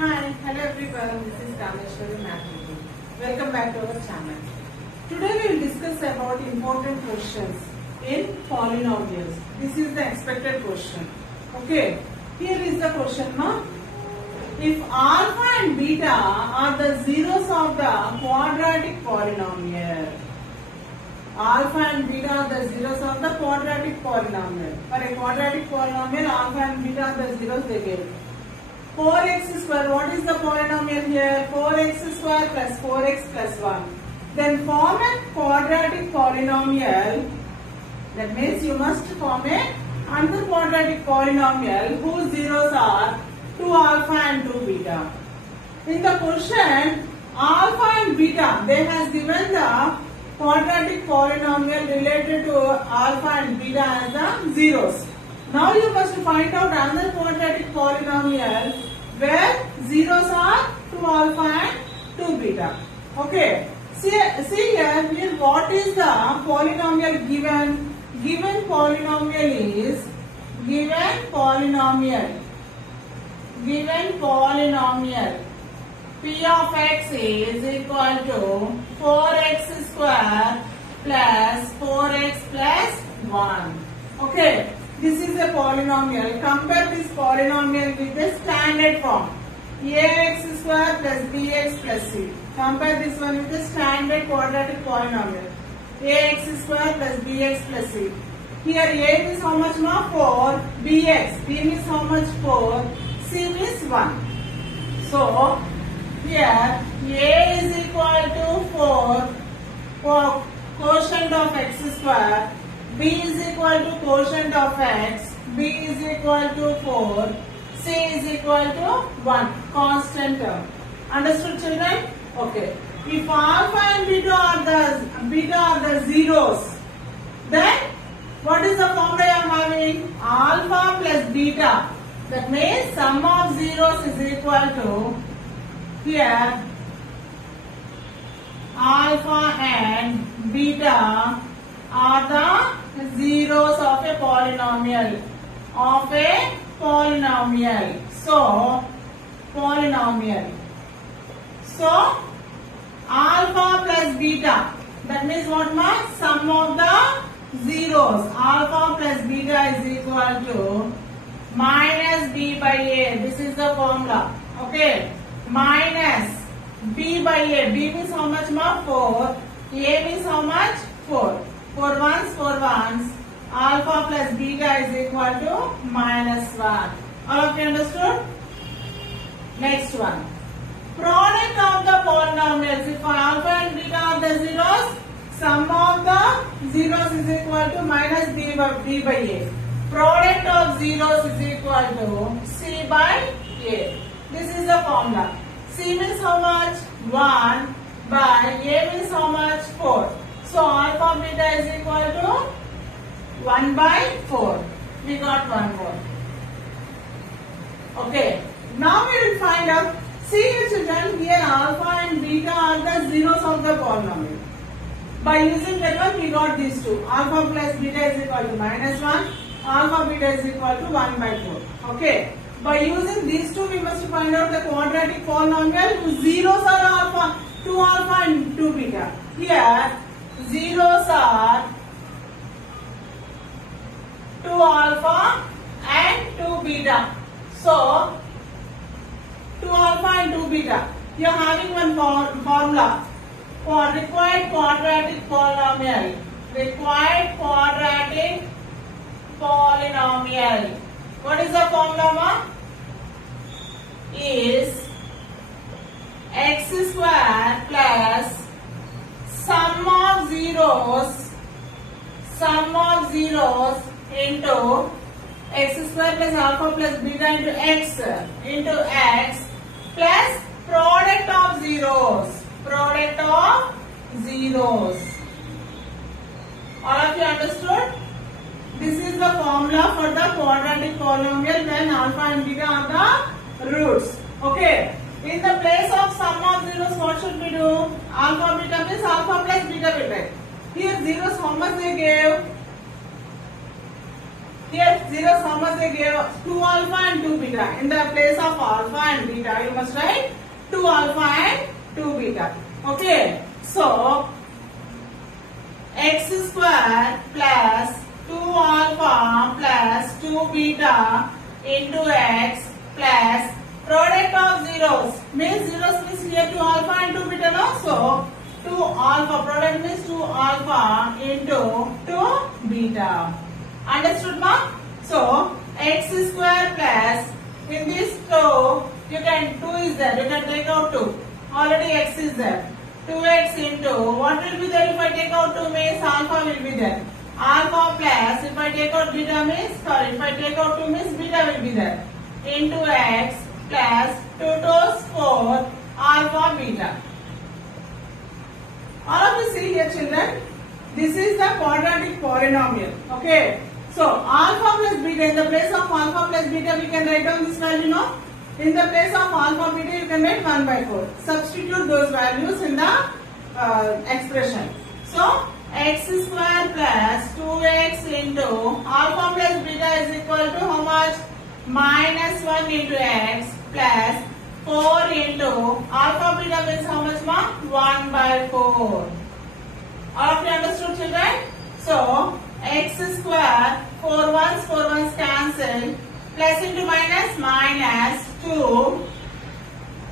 Hi, hello everyone. This is Kameshwari Mathematics. Welcome back to our channel. Today we will discuss about important questions in polynomials. This is the expected question. Okay. Here is the question now. If alpha and beta are the zeros of the quadratic polynomial. Alpha and beta are the zeros of the quadratic polynomial. For a quadratic polynomial, alpha and beta are the zeros they gave. 4x square, what is the polynomial here? 4x square plus 4x plus 1. Then form a quadratic polynomial. That means you must form another quadratic polynomial whose zeros are 2 alpha and 2 beta. In the question, alpha and beta, they has given the quadratic polynomial related to alpha and beta as the zeros. Now you must find out another quadratic polynomial where zeros are 2 alpha and 2 beta. Okay. See here what is the polynomial given? Given polynomial is P of x is equal to 4x square plus 4x plus 1. Okay. This is a polynomial. Compare this polynomial with the standard form. Ax square plus bx plus c. Compare this one with the standard quadratic polynomial. Ax square plus bx plus c. Here a means how much more? 4. Bx. B means how much? 4. C means 1. So, here a is equal to 4 for quotient of x square. B is equal to quotient of x, B is equal to 4, C is equal to 1, constant term. Understood, children? Okay. If alpha and beta are the zeros, then what is the formula I am having? Alpha plus beta. That means sum of zeros is equal to here alpha and beta are the zeros of a polynomial. So, polynomial. So, alpha plus beta. That means what marks? Sum of the zeros. Alpha plus beta is equal to minus b by a. This is the formula. Okay. Minus b by a. B means how much more? 4. A means how much? 4. 4 ones, alpha plus beta is equal to minus 1. All of you understood? Next one. Product of the polynomials. If alpha and beta are the zeros, sum of the zeros is equal to minus b by a. Product of zeros is equal to c by a. This is the formula. C means how much? 1 by a means how much? 4. So alpha beta is equal to 1 by 4. We got one more. Okay. Now we will find out. See here children, here alpha and beta are the zeros of the polynomial. By using that one we got these two. Alpha plus beta is equal to minus 1. Alpha beta is equal to 1 by 4. Okay. By using these two we must find out the quadratic polynomial whose zeros are alpha, 2 alpha and 2 beta. Here zeros are 2 alpha and 2 beta. So, 2 alpha and 2 beta. You are having one formula for required quadratic polynomial. Required quadratic polynomial. What is the formula? Is x square plus sum of zeros into x square plus alpha plus beta into x plus product of zeros. All of you understood? This is the formula for the quadratic polynomial when alpha and beta are the roots. Okay. In the place of sum of zeros, what should we do? Alpha beta means alpha plus beta will write. Here zeros how much they gave? Here zeros how much they gave? 2 alpha and 2 beta. In the place of alpha and beta, you must write 2 alpha and 2 beta. Okay. So x square plus 2 alpha plus 2 beta into x plus product of zeros. Means zeros means here 2 alpha and 2 beta no? So 2 alpha product means 2 alpha into 2 beta. Understood ma? So x square plus in this 2 you can 2 is there, you can take out 2. Already x is there. 2x into what will be there if I take out 2 means alpha will be there. Alpha plus if I take out beta means if I take out 2 means beta will be there. Into x plus 2 to 4 alpha beta. All of you see here children, this is the quadratic polynomial. Okay. So alpha plus beta, in the place of alpha plus beta we can write down this value no? In the place of alpha beta you can write 1 by 4. Substitute those values in the expression. So x square plus 2x into alpha plus beta is equal to how much? Minus 1 into x plus 4 into alpha beta means how much ma? 1 by 4. All of you understood children? So x square 4 ones cancel, plus into minus minus 2.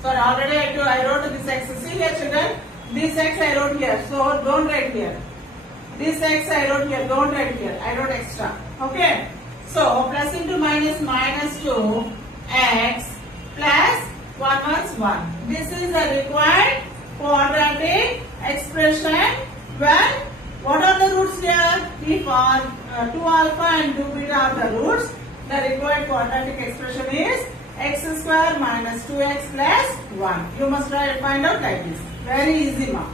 Sorry, already I wrote this x. See here children, this x I wrote here, so don't write here. This x I wrote here, don't write here, I wrote extra. Okay. So plus into minus minus 2 x plus 1 ones 1. This is the required quadratic expression where what are the roots here? If 2 alpha and 2 beta are the roots, the required quadratic expression is x square minus 2x plus 1. You must find out like this. Very easy ma.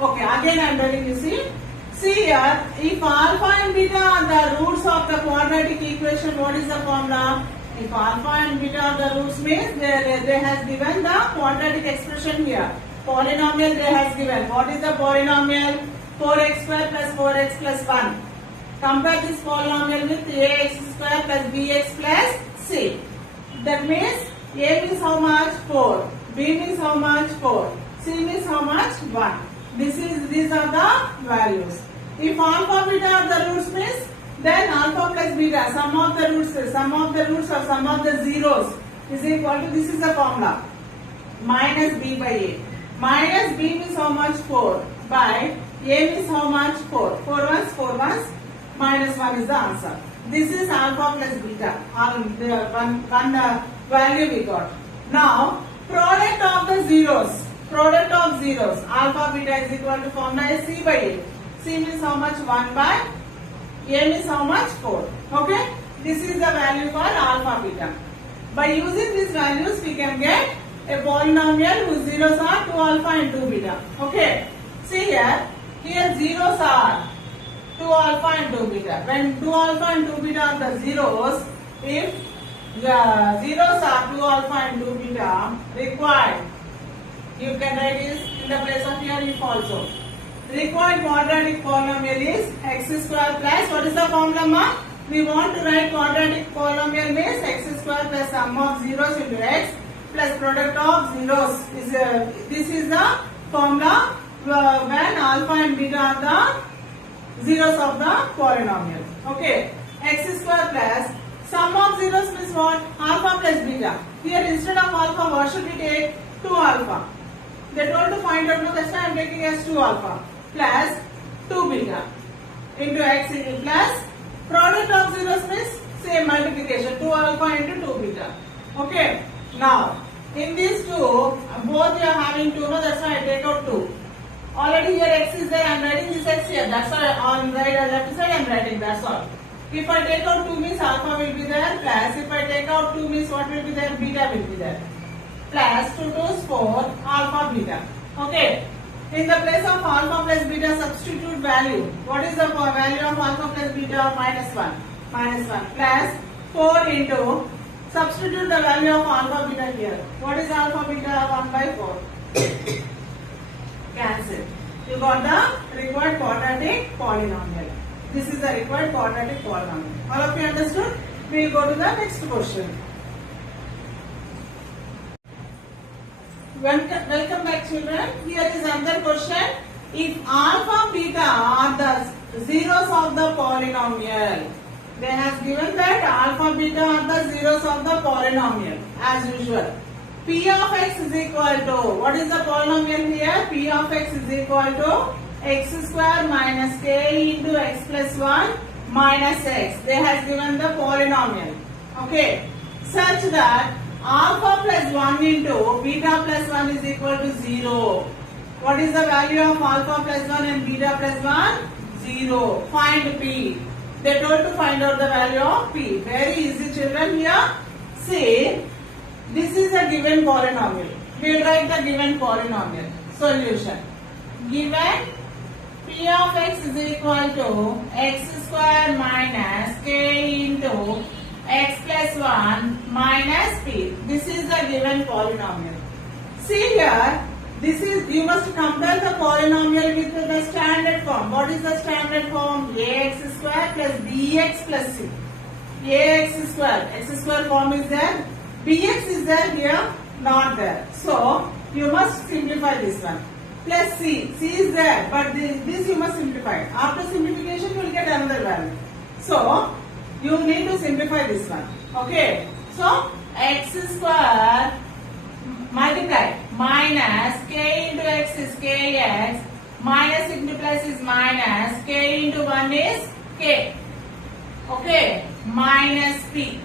Okay, again I am telling you, see here, if alpha and beta are the roots of the quadratic equation, what is the formula? If alpha and beta are the roots means they has given the quadratic expression here. Polynomial they has given. What is the polynomial? 4x square plus 4x plus 1. Compare this polynomial with ax square plus bx plus c. That means a means how much? 4. B means how much? 4. C means how much? 1. These are the values. If alpha beta are the roots means then alpha plus beta, sum of the roots or sum of the zeros is equal to, this is the formula, minus b by a. Minus b means how much? 4 by a means how much? 4. 4 ones, minus 1 is the answer. This is alpha plus beta. One value we got. Now, product of the zeros. Product of zeros. Alpha beta is equal to formula is c by a. C means how much? 1 by a means how much? 4. Okay. This is the value for alpha beta. By using these values, we can get a polynomial whose zeros are 2 alpha and 2 beta. Okay. See here. Here zeros are 2 alpha and 2 beta. When 2 alpha and 2 beta are the zeros, if the zeros are 2 alpha and 2 beta required, you can write this in the place of here if also. Required quadratic polynomial is x square plus, what is the formula ma? We want to write quadratic polynomial means x square plus sum of zeros into x plus product of zeros. This is the formula when alpha and beta are the zeros of the polynomial. Okay. X square plus sum of zeros means what? Alpha plus beta. Here instead of alpha, what should we take? 2 alpha. They told to find out, no, that's why I am taking as 2 alpha plus 2 beta into x plus product of zeros means same multiplication, 2 alpha into 2 beta. Okay. Now, in these two, both you are having 2, no, that's why I take out 2. Already here x is there, I am writing this x here, that's why on right and left side I am writing, that's all. If I take out 2 means alpha will be there, plus if I take out 2 means what will be there? Beta will be there. Plus 2 to 4 alpha beta. Okay. In the place of alpha plus beta, substitute value. What is the value of alpha plus beta? Minus 1. Minus 1. Plus 4 into, substitute the value of alpha beta here. What is alpha beta? 1 by 4. Cancel. You got the required quadratic polynomial. This is the required quadratic polynomial. All of you understood? We will go to the next question. Welcome back, children. Here is another question. If alpha beta are the zeros of the polynomial, they have given that alpha beta are the zeros of the polynomial as usual. P of x is equal to, what is the polynomial here? P of x is equal to x square minus k into x plus 1 minus x. They have given the polynomial. Okay. Such that alpha plus 1 into beta plus 1 is equal to 0. What is the value of alpha plus 1 and beta plus 1? 0. Find P. They told to find out the value of P. Very easy, children. Here, see, this is a given polynomial. We will write the given polynomial. Solution. Given P of x is equal to x square minus k into x plus 1 minus p. This is the given polynomial. See here, this is, you must compare the polynomial with the standard form. What is the standard form? Ax square plus bx plus c. Ax square form is there. Bx is there here, not there. So, you must simplify this one. Plus c. C is there, but this you must simplify. After simplification, you will get another value. So, you need to simplify this one. Okay. So, x square multiply minus k into x is kx minus into plus is minus k into 1 is k. Okay. Minus p.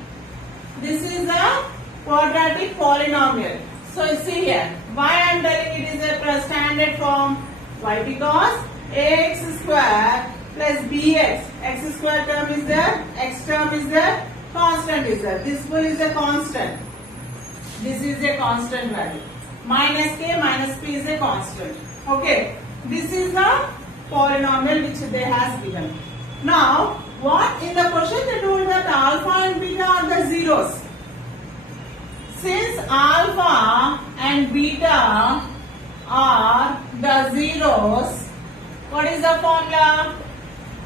This is a quadratic polynomial. So, you see here. Why I am telling it is a standard form? Why? Because ax square plus bx, x square term is there, x term is there, constant is there. This one is a constant. This is a constant value. Minus k minus p is a constant. Okay. This is the polynomial which they has given. Now, what in the question they told that alpha and beta are the zeros. Since alpha and beta are the zeros, what is the formula?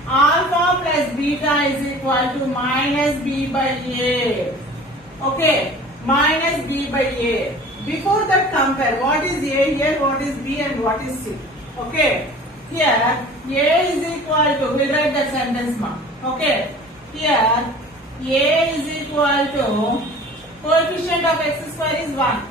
Alpha plus beta is equal to minus b by a. Okay, minus b by a. Before that, compare what is a here, what is b, and what is c. Okay, here a is equal to, we write the sentence mark. Okay, here a is equal to coefficient of x square is 1.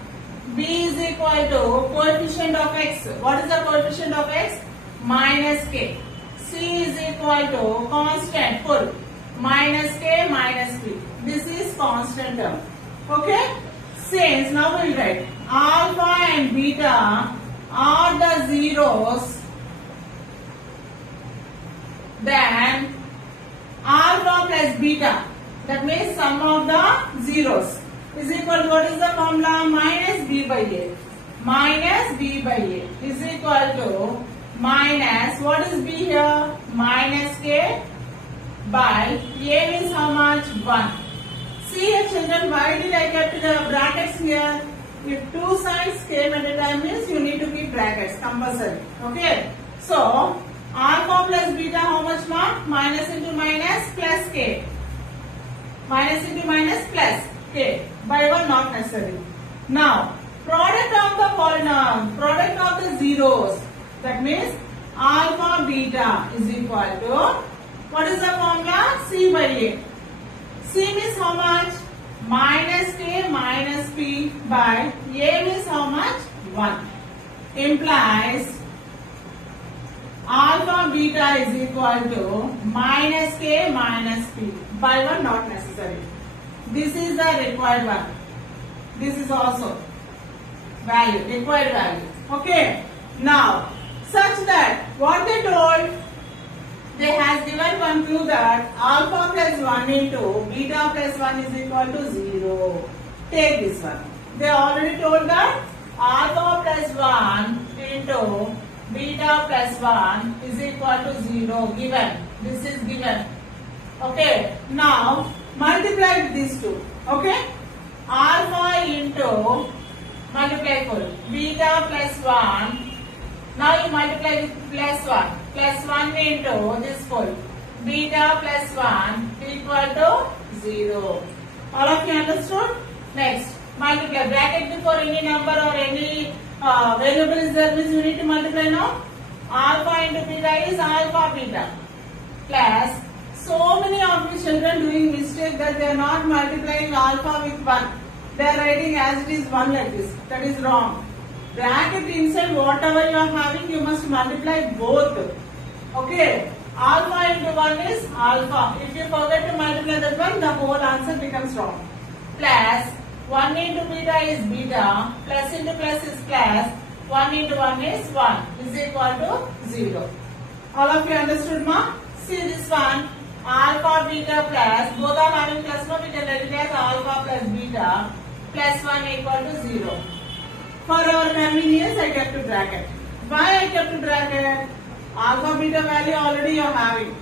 B is equal to coefficient of x. What is the coefficient of x? Minus k. C is equal to constant full. Minus k minus p. This is constant term. Okay? Since now we will write alpha and beta are the zeros, then alpha plus beta, that means sum of the zeros, is equal to, what is the formula? Minus b by a. Minus b by a is equal to minus, what is b here? Minus k by a means how much? 1. See here, children, why did I kept the brackets here? If two sides came at a time means you need to keep brackets compulsory. Okay. So, alpha plus beta how much mark? Minus into minus plus k. Minus into minus plus k. By 1 not necessary. Now, product of the polynomial, product of the zeros. That means alpha beta is equal to, what is the formula? C by a. C means how much? Minus k minus p by a means how much? 1. Implies alpha beta is equal to minus k minus p. By 1 not necessary. This is the required one. This is also value, required value. Okay. Now, such that what they told, they has given one clue that alpha plus 1 into beta plus 1 is equal to 0. Take this one. They already told that alpha plus 1 into beta plus 1 is equal to 0. Given. This is given. Okay. Now, multiply with these two. Okay. Alpha into, multiply full, beta plus 1. Now you multiply with plus 1. Plus 1 into this full. beta plus 1 equal to 0. All of you understood? Next, multiply. Bracket before any number or any variable is there means you need to multiply now. Alpha into beta is alpha beta plus. So many of you children doing mistake that they are not multiplying alpha with 1. They are writing as it is 1 like this. That is wrong. Bracket inside whatever you are having, you must multiply both. Okay. Alpha into 1 is alpha. If you forget to multiply that one, the whole answer becomes wrong. Plus 1 into beta is beta. Plus into plus is plus. 1 into 1 is 1 is equal to 0. All of you understood, ma? See this one. Alpha beta plus. Both are having plus 1. We can write it as alpha plus beta plus 1 equal to 0. For our convenience, I kept a bracket. Why I kept a bracket? Alpha beta value already you are having.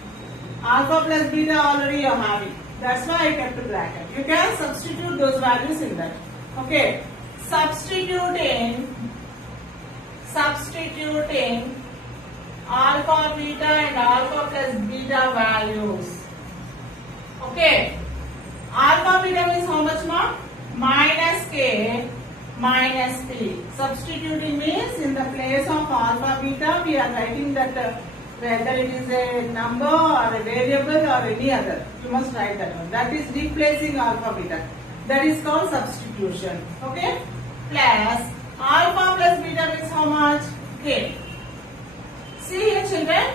Alpha plus beta already you are having. That's why I kept a bracket. You can substitute those values in that. Okay. Substituting alpha beta and alpha plus beta values. Okay. Alpha beta means how much more? Minus k minus p. Substituting means in the place of alpha beta we are writing that whether it is a number or a variable or any other. You must write that one. That is replacing alpha beta. That is called substitution. Okay. Plus alpha plus beta means how much? K. See here children,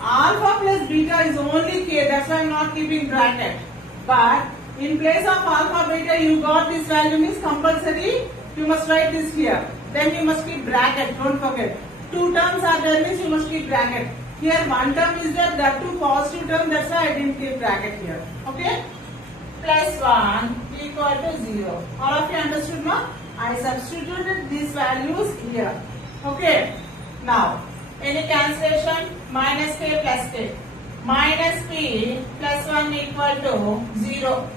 alpha plus beta is only k, that's why I am not keeping bracket. But in place of alpha beta you got this value means compulsory you must write this here. Then you must keep bracket, don't forget. Two terms are there means you must keep bracket. Here one term is there, that two positive term, that's why I didn't keep bracket here. Okay? Plus 1 equal to 0. All of you understood now? I substituted these values here. Okay? Now, any cancellation? Minus k plus k. Minus p plus 1 equal to 0.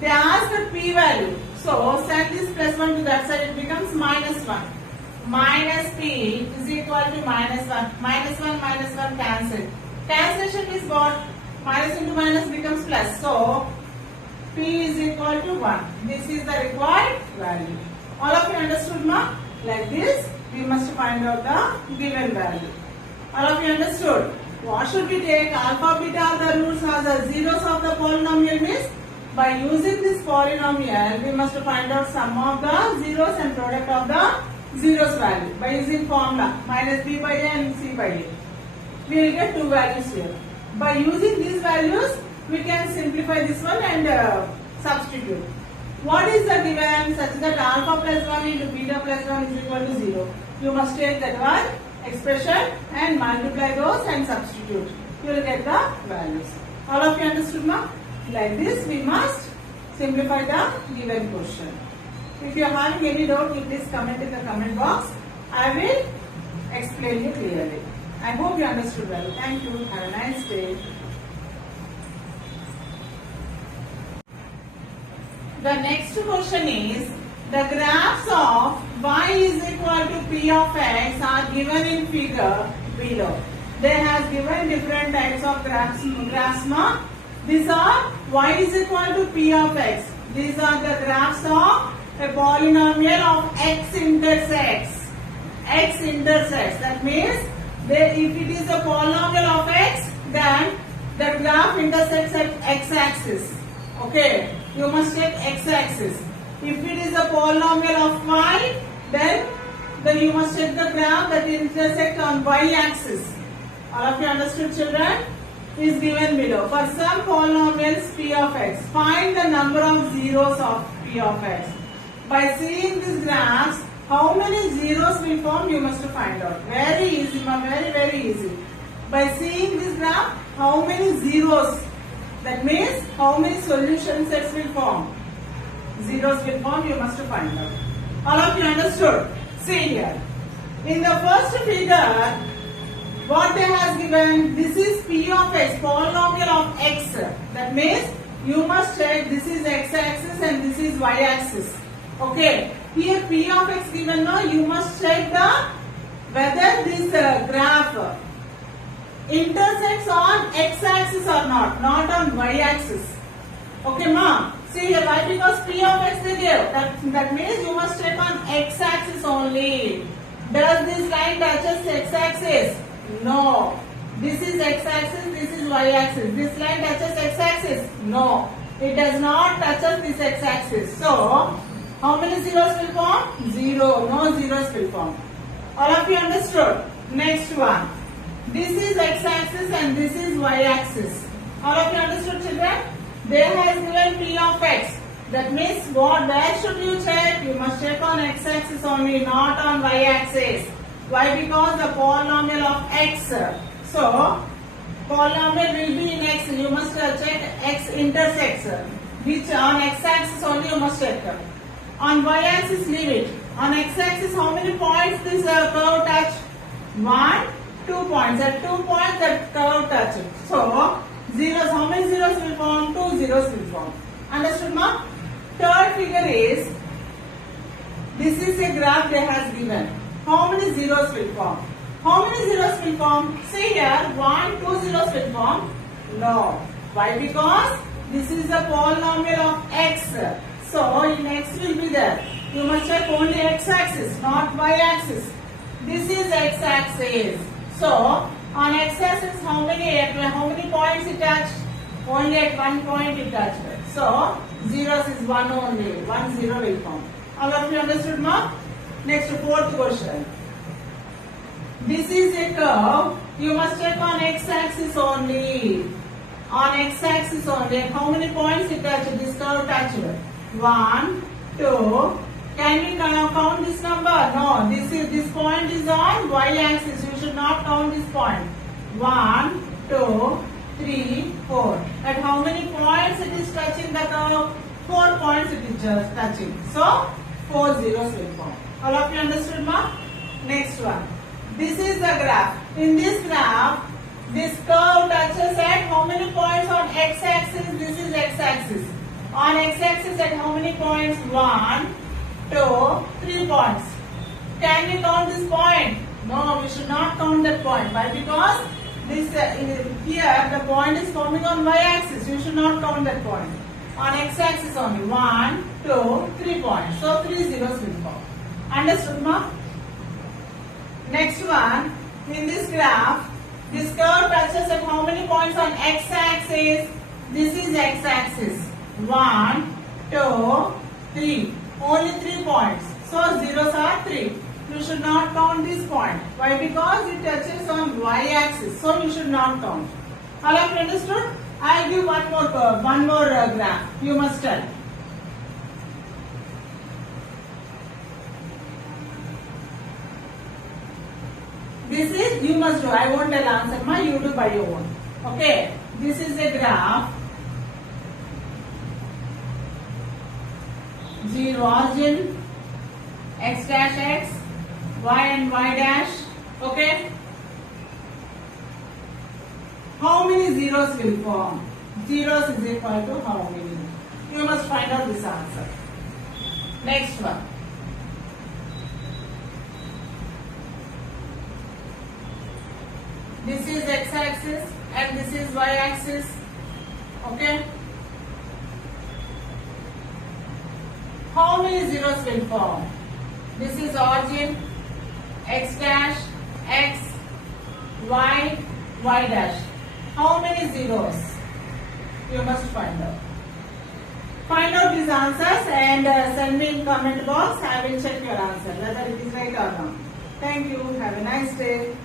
They ask the p value. So, send this plus 1 to that side, it becomes minus 1. Minus p is equal to minus 1. Minus 1 cancel. Cancellation is what? Minus into minus becomes plus. So, p is equal to 1. This is the required value. All of you understood, ma? Like this, we must find out the given value. All of you understood? What should we take? Alpha, beta are the roots or the zeros of the polynomial means? By using this polynomial, we must find out sum of the zeros and product of the zeros value. By using formula, minus b by a and c by a. We will get two values here. By using these values, we can simplify this one and substitute. What is the given such that alpha plus 1 into beta plus 1 is equal to 0? You must take that one expression and multiply those and substitute. You will get the values. All of you understood, ma? Like this, we must simplify the given question. If you are having any doubt, you please comment in the comment box. I will explain you clearly. I hope you understood well. Thank you. Have a nice day. The next question is, the graphs of y is equal to p of x are given in figure below. They have given different types of graphs. Now, these are y is equal to p of x. These are the graphs of a polynomial of x intersects. X intersects. That means if it is a polynomial of x, then the graph intersects at x-axis. Okay. You must take x-axis. If it is a polynomial of y, then you must take the graph that intersects on y-axis. All of you understood, children? Is given below. For some polynomials p of x, find the number of zeros of p of x. By seeing these graphs, how many zeros will form, you must find out. Very easy, very easy. By seeing this graph, how many zeros? That means how many solution sets will form? Zeros will form, you must find out. All of you understood? See here. In the first figure, what they has given, this is p of x, polynomial of x. That means you must check this is x-axis and this is y-axis. Okay. Here p of x given now, you must check whether this graph intersects on x-axis or not on y-axis. Okay, ma. See here, why? Because P of x they gave. That means you must check on x-axis only. Does this line touches x-axis? No. This is x-axis, this is y-axis. This line touches x-axis? No. It does not touch this x-axis. So, how many zeros will form? 0. No zeros will form. All of you understood? Next one. This is x-axis and this is y-axis. All of you understood, children? There has given P of x. That means what? Where should you check? You must check on x-axis only, not on y-axis. Why? Because the polynomial of x. So, polynomial will be in x. You must check x intersects. Which on x-axis only you must check. On y-axis leave it. On x-axis how many points this curve touch? 1, 2 points. At 2 points that curve touches. So, zeros, how many zeros will form? 2 zeros will form. Understood, ma? Third figure is, this is a graph they has given. How many zeros will form? How many zeros will form? See here, 1, 2 zeros will form? No. Why? Because this is a polynomial of x. So, in x will be there. You must check only x-axis, not y-axis. This is x-axis. So, on x-axis, how many points it touched? Only at 1 point it touched. So, zeros is 1 only. 1 0 will form. All of you understood, ma? Next, fourth question. This is a curve. You must check on x-axis only. On x-axis only. How many points it touched? This curve touched. 1, 2. Can we count this number? No. This point is on y-axis. You should not count this point. 1, 2, 3, 4. At how many points it is touching the curve? 4 points it is just touching. So, 4 zeros will form. All of you understood, ma? Next one. This is the graph. In this graph, this curve touches at how many points on x-axis? This is x-axis. On x-axis at how many points? 1, 2, 3 points. Can we count this point? No, we should not count that point. Why? Because this here the point is forming on y-axis. You should not count that point. On x-axis only. 1, 2, 3 points. So 3 zeros will form. Understood, ma? Next one. In this graph, this curve touches at how many points on x-axis? This is x-axis. 1, 2, 3. Only 3 points. So zeros are 3. You should not count this point. Why? Because it touches on y-axis. So you should not count. All of you understood? I will give one more curve, one more graph. You must tell. This is, you must do. I won't tell answer, ma. You do by your own. Okay. This is a graph. 0 origin, x dash x, y and y dash. Okay. How many zeros will form? Zeros is equal to how many? You must find out this answer. Next one. This is x-axis and this is y-axis. Okay. How many zeros will form? This is origin, x dash, x, y, y dash. How many zeros? You must find out. Find out these answers and send me in comment box. I will check your answer whether it is right or wrong. Thank you. Have a nice day.